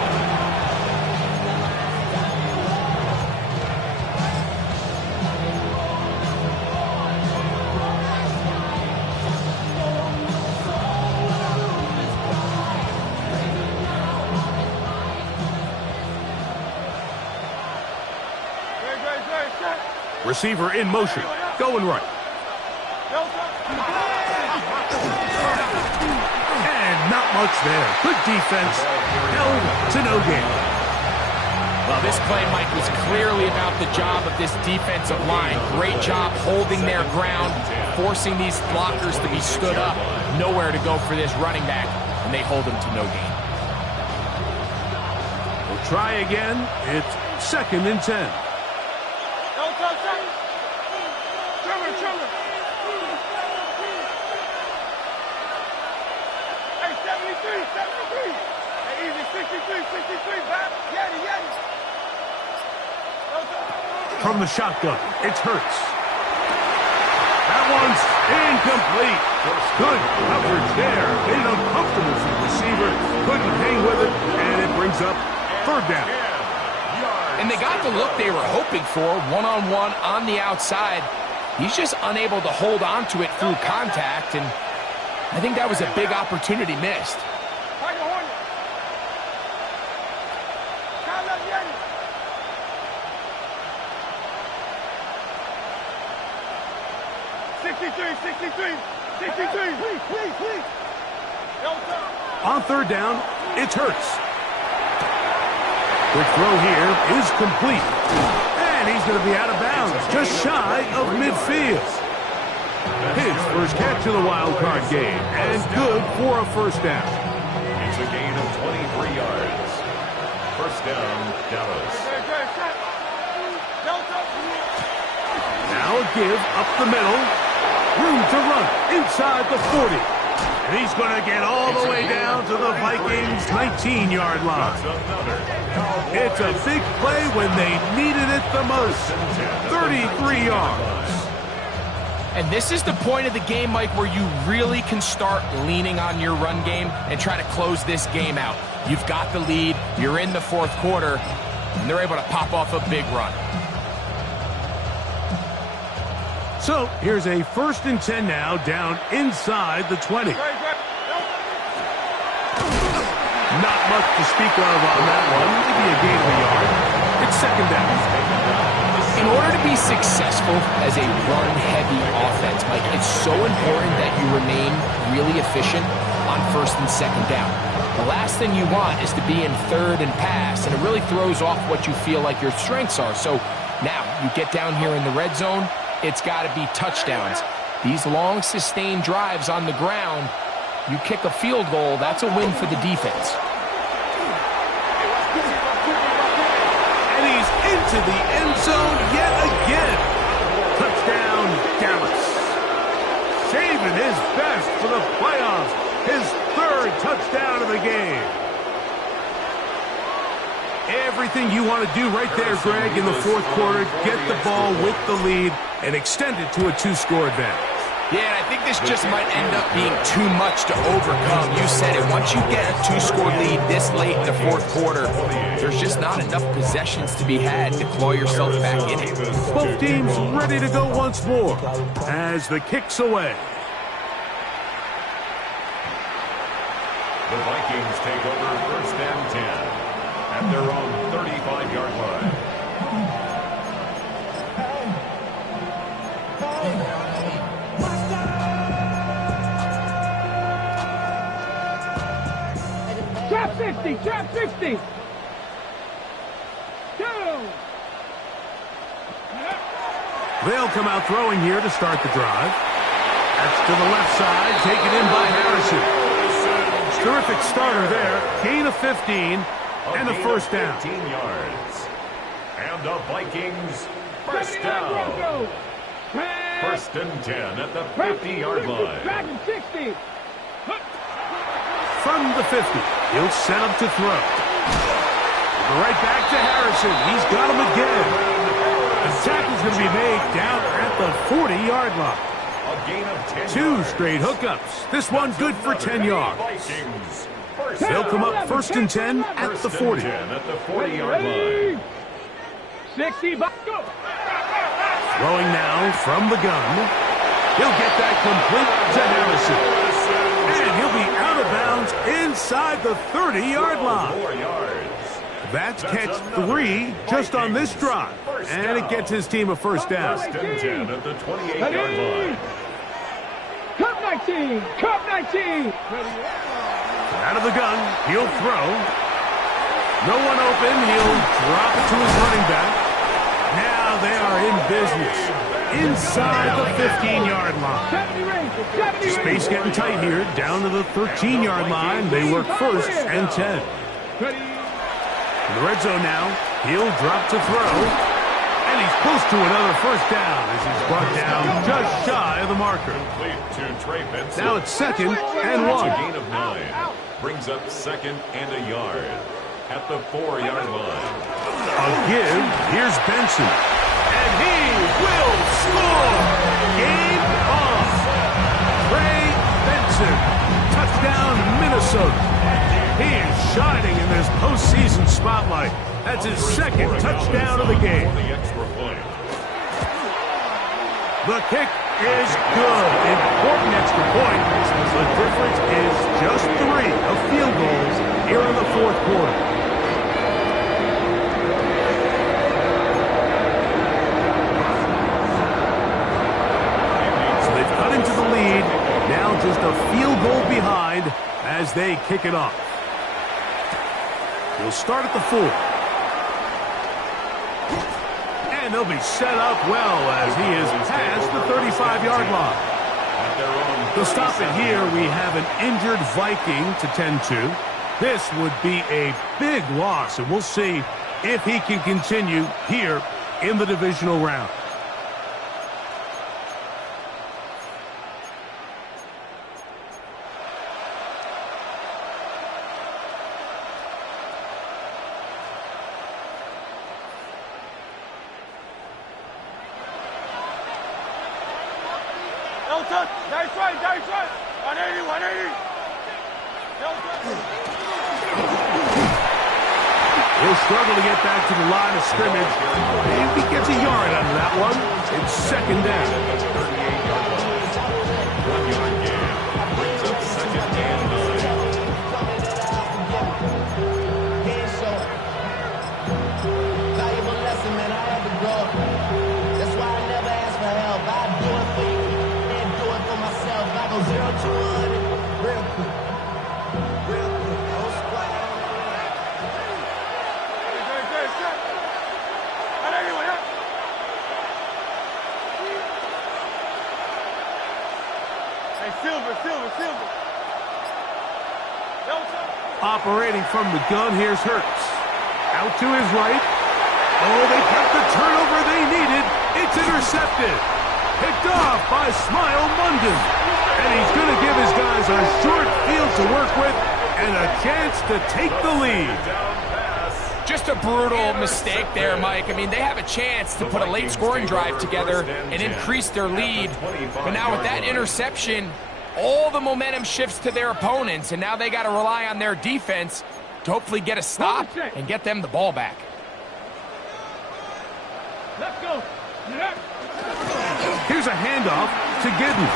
Receiver in motion, going right. And not much there. Good defense, held to no gain. Well, this play, Mike, was clearly about the job of this defensive line. Great job holding their ground, forcing these blockers to be stood up. Nowhere to go for this running back, and they hold him to no gain. We'll try again. It's 2nd and 10. From the shotgun, it's Hurts. That one's incomplete. Good coverage there. In a comfortable receiver. Couldn't hang with it, and it brings up 3rd down. And they got the look they were hoping for, one-on-one on the outside. He's just unable to hold on to it through contact, and I think that was a big opportunity missed. 63. On 3rd down, it's Hurts. Quick throw here is complete. And he's going to be out of bounds, just shy of midfield. His first catch of the wild card game, and good for a 1st down. It's a gain of 23 yards. 1st down, Dallas. Now a give up the middle. Room to run inside the 40. And he's going to get all the way down to the Vikings' 19-yard line. It's a big play when they needed it the most. 33 yards. And this is the point of the game, Mike, where you really can start leaning on your run game and try to close this game out. You've got the lead, you're in the 4th quarter, and they're able to pop off a big run. So here's a 1st and 10 now, down inside the 20. Not much to speak of on that one. Maybe a gain of a yard. It's 2nd down. In order to be successful as a run-heavy offense, Mike, it's so important that you remain really efficient on first and second down. The last thing you want is to be in third and pass, and it really throws off what you feel like your strengths are. So now you get down here in the red zone, it's got to be touchdowns. These long, sustained drives on the ground, you kick a field goal, that's a win for the defense. And he's into the end zone yet again. Touchdown, Dallas. Saving his best for the playoffs. His third touchdown of the game. Everything you want to do right there, Greg, in the fourth quarter. Get the ball with the lead and extend it to a two-score advantage. Yeah, and I think this just might end up being too much to overcome. You said it. Once you get a two-score lead this late in the fourth quarter, there's just not enough possessions to be had to claw yourself back in it. Both teams ready to go once more as the kick's away. The Vikings take over first and 10 at their own 35-yard line. Trap 60, trap 60. Down. They'll come out throwing here to start the drive. That's to the left side, taken in by Harrison. Terrific starter there. Gain of 15 and a first down. 15 yards. And the Vikings first down. First and 10 at the 50-yard line. Trap 60. From the 50, he'll set up to throw. Right back to Harrison. He's got him again. The tackle's going to be made down at the 40-yard line. A gain of 10 Two yards. straight hookups. This one good for 10 yards. Vikings first They'll down. come up first and 10 at the 40. 10 at the 40-yard line. 60, go. Throwing now from the gun. He'll get that complete to Harrison. And he'll be out of bounds inside the 30-yard line. 4 yards. That's catch 3 just on this drive. And it gets his team a first down. First and 10 at the 28-yard line. Cup 19, Cup 19. Out of the gun, he'll throw. No one open, he'll drop it to his running back. Now they are in business. Inside the 15-yard line. 70 Ranger, 70 Space getting tight here. Down to the 13-yard line. They work first and 10. In the red zone now, he'll drop to throw. And he's close to another first down as he's brought down just shy of the marker. Complete to Trey Benson. Now it's second and That's 1. a gain of 9. Brings up second and a yard at the 4-yard line. A give. Here's Benson. And he will score. Game on. Trey Benson. Touchdown, Minnesota. He is shining in this postseason spotlight. That's his second touchdown of the game. For the extra point. The kick is good. Important extra point. The difference is just 3 of field goals here in the fourth quarter. So they've cut into the lead. Now just a field goal behind as they kick it off. He'll start at the 4. And they'll be set up well as he is past the 35-yard line. To stop it here, we have an injured Viking to tend to. This would be a big loss, and we'll see if he can continue here in the divisional round. Nice right. 180, 180. He'll struggle to get back to the line of scrimmage. If he gets a yard out of that one, it's second down. 38-yard line. 1-yard gain. Brings up second and 9. Valuable lesson, man. I had to grow. Hey, Silver. Operating from the gun, here's Hurts. Out to his right. Oh, they got the turnover they needed. It's intercepted. Picked off by Smile Munden. And he's going to give his guys a short field to work with and a chance to take the lead. Just a brutal mistake there, Mike. I mean, they have a chance to put a late scoring drive together and increase their lead. But now with that interception, all the momentum shifts to their opponents, and now they got to rely on their defense to hopefully get a stop and get them the ball back. Let's go. Here's a handoff to Giddens.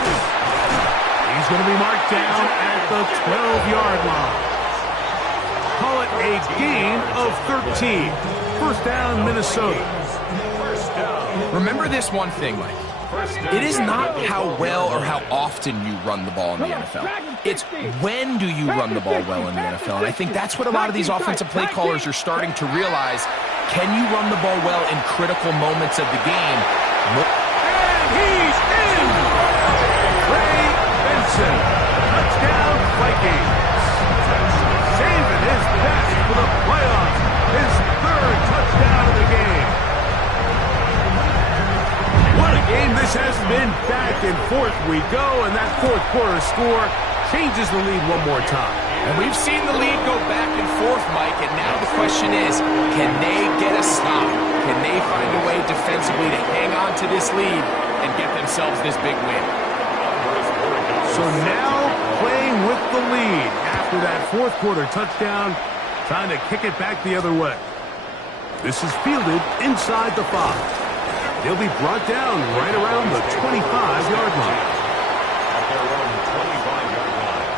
He's going to be marked down at the 12-yard line. Call it a gain of 13. First down, Minnesota. Remember this one thing, Mike. It is not how well or how often you run the ball in the NFL. It's when do you run the ball well in the NFL. And I think that's what a lot of these offensive play callers are starting to realize. Can you run the ball well in critical moments of the game? And he's in! Ray Benson. Touchdown, Vikings. Saving his best for the playoffs. His third touchdown of the game. What a game this has been. Back and forth we go, and that fourth quarter score changes the lead one more time. And we've seen the lead go back and forth, Mike, and now the question is, can they get a stop? Can they find a way defensively to hang on to this lead and get themselves this big win? So now playing with the lead after that fourth quarter touchdown, trying to kick it back the other way. This is fielded inside the 5. He'll be brought down right around the 25-yard line. At their own 25-yard line.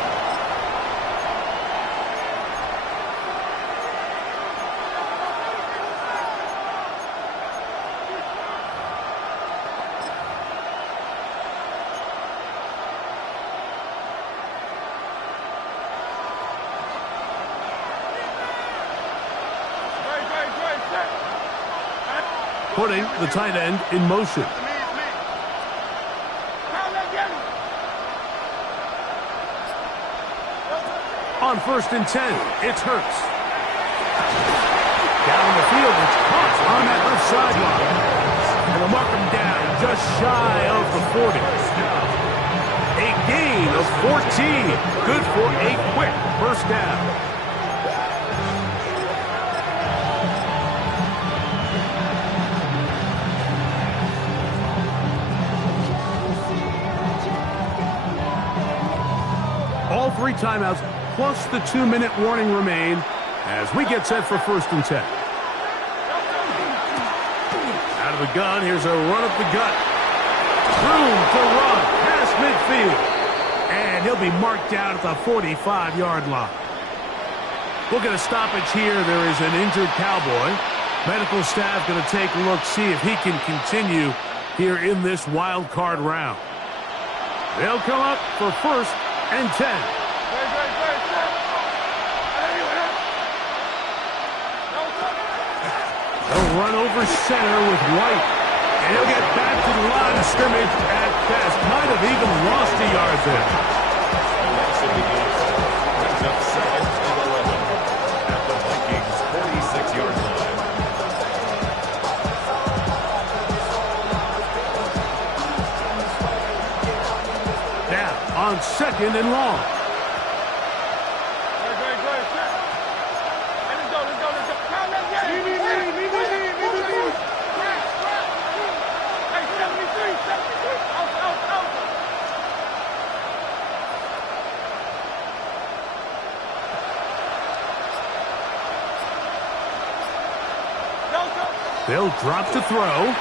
Putting the tight end in motion. On 1st and 10, it's Hurts. Down the field, it's caught on that left sideline. And they'll mark him down just shy of the 40. A gain of 14. Good for a quick first down. All 3 timeouts plus the 2-minute warning remain as we get set for 1st and 10. Out of the gun, here's a run up the gut. Room to run past midfield. And he'll be marked down at the 45-yard line. We'll get a stoppage here. There is an injured Cowboy. Medical staff going to take a look, see if he can continue here in this wild card round. They'll come up for 1st and 10. They'll run over center with White. And he'll get back to the line of scrimmage at best. Might have even lost a yard there. Brings up 2nd and 11 at the Vikings' 46-yard line. Now on 2nd and long. They'll drop to throw.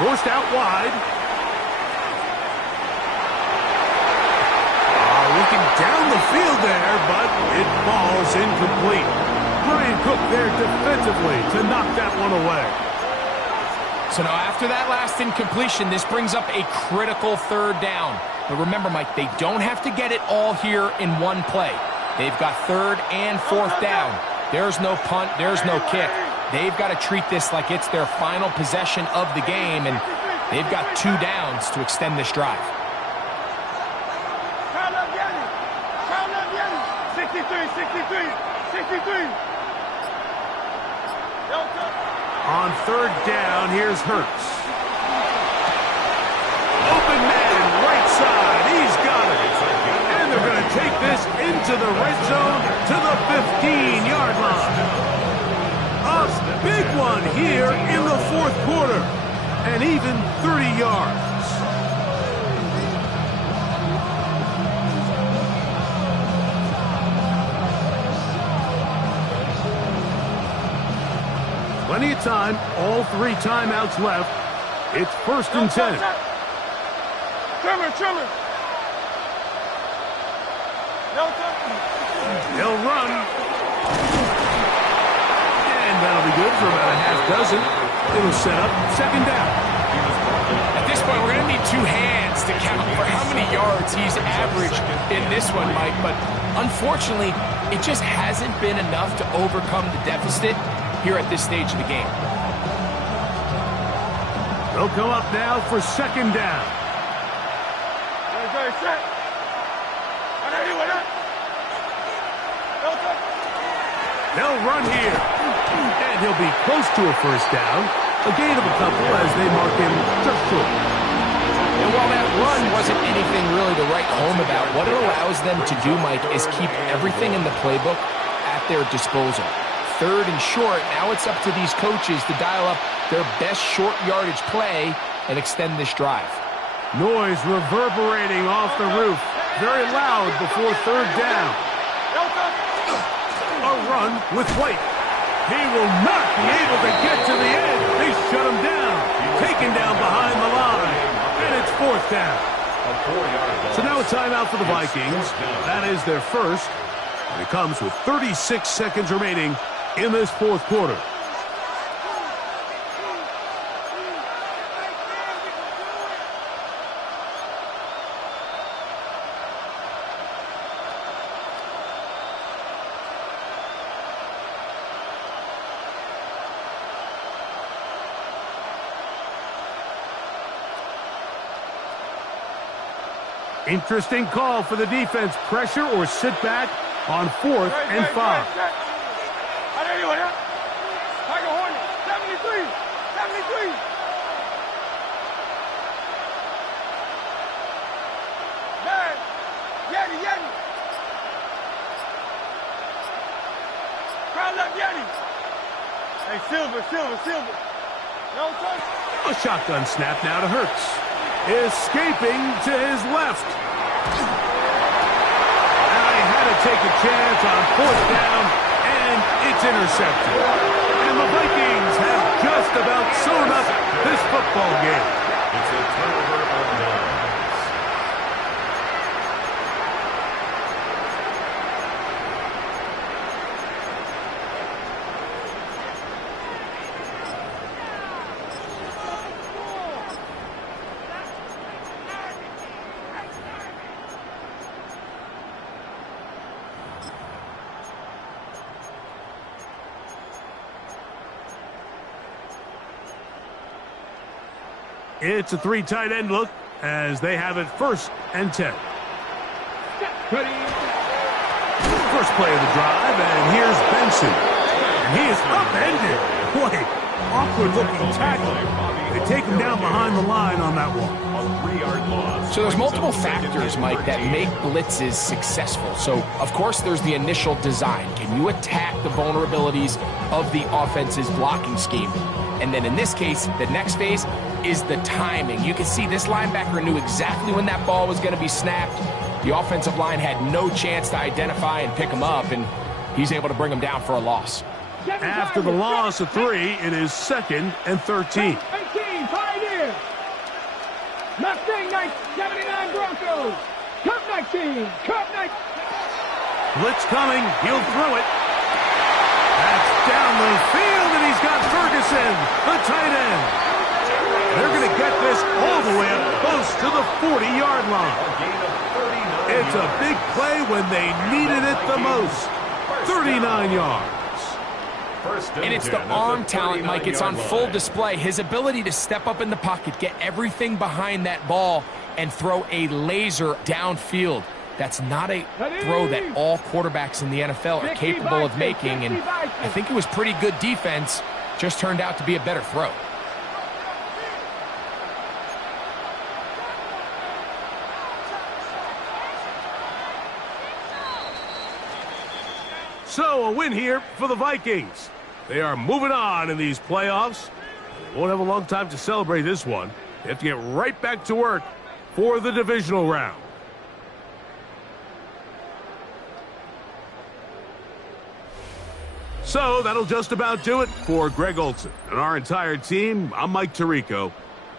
Forced out wide. Looking down the field there, but it falls incomplete. Brian Cook there defensively to knock that one away. So now after that last incompletion, this brings up a critical 3rd down. But remember, Mike, they don't have to get it all here in one play. They've got 3rd and 4th down. There's no punt, there's no kick. They've got to treat this like it's their final possession of the game, and they've got 2 downs to extend this drive. On third down, here's Hurts. Open man, right side. He's got it. And they're going to take this into the red zone to the 15-yard line. A big one here in the fourth quarter. And even 30 yards. Plenty of time, all 3 timeouts left. It's 1st and 10. Trimmer. They'll run. And that'll be good for about a half dozen. It'll set up 2nd down. At this point, we're going to need 2 hands to count for how many yards he's averaged in this one, Mike. But unfortunately, it just hasn't been enough to overcome the deficit here at this stage of the game. They'll come up now for 2nd down. They'll run here. And he'll be close to a 1st down. A gain of a couple as they mark him just short. And while that run wasn't anything really to write home about, what it allows them to do, Mike, is keep everything in the playbook at their disposal. 3rd and short, now it's up to these coaches to dial up their best short yardage play and extend this drive. Noise reverberating off the roof. Very loud before 3rd down. A run with White. He will not be able to get to the end. They shut him down. Taken down behind the line. And it's 4th down. So now a timeout for the Vikings. That is their first. And it comes with 36 seconds remaining in this 4th quarter. Interesting call for the defense. Pressure or sit back on 4th and 5. Hey, Silver. A shotgun snap now to Hurts. Escaping to his left. Now he had to take a chance on 4th down, and it's intercepted. And the Vikings have just about sewn up this football game. It's a turnover on downs. It's a 3 tight end look as they have it 1st and 10. First play of the drive, and here's Benson. And he is upended. Boy, awkward looking tackle. They take him down behind the line on that one. A 3-yard loss. So there's multiple factors, Mike, that make blitzes successful. So, of course, there's the initial design. Can you attack the vulnerabilities of the offense's blocking scheme? And then in this case, the next phase is the timing. You can see this linebacker knew exactly when that ball was going to be snapped. The offensive line had no chance to identify and pick him up, and he's able to bring him down for a loss. After the loss of 3, it is 2nd and 13. 18, Pioneers. Mustang 79 Broncos. Cup 19. Blitz coming. He'll throw it. That's down the field, and he's got Ferguson, the tight end. They're going to get this all the way up close to the 40-yard line. It's a big play when they needed it the most. 39 yards. And it's the arm talent, Mike. It's on full display. His ability to step up in the pocket, get everything behind that ball, and throw a laser downfield. That's not a throw that all quarterbacks in the NFL are capable of making, and I think it was pretty good defense, just turned out to be a better throw. So a win here for the Vikings. They are moving on in these playoffs. They won't have a long time to celebrate this one. They have to get right back to work for the divisional round. So that'll just about do it for Greg Olson and our entire team. I'm Mike Tirico.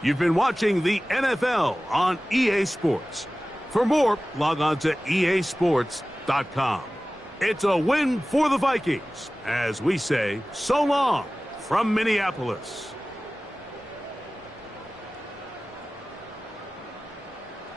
You've been watching the NFL on EA Sports. For more, log on to easports.com. It's a win for the Vikings, as we say so long from Minneapolis.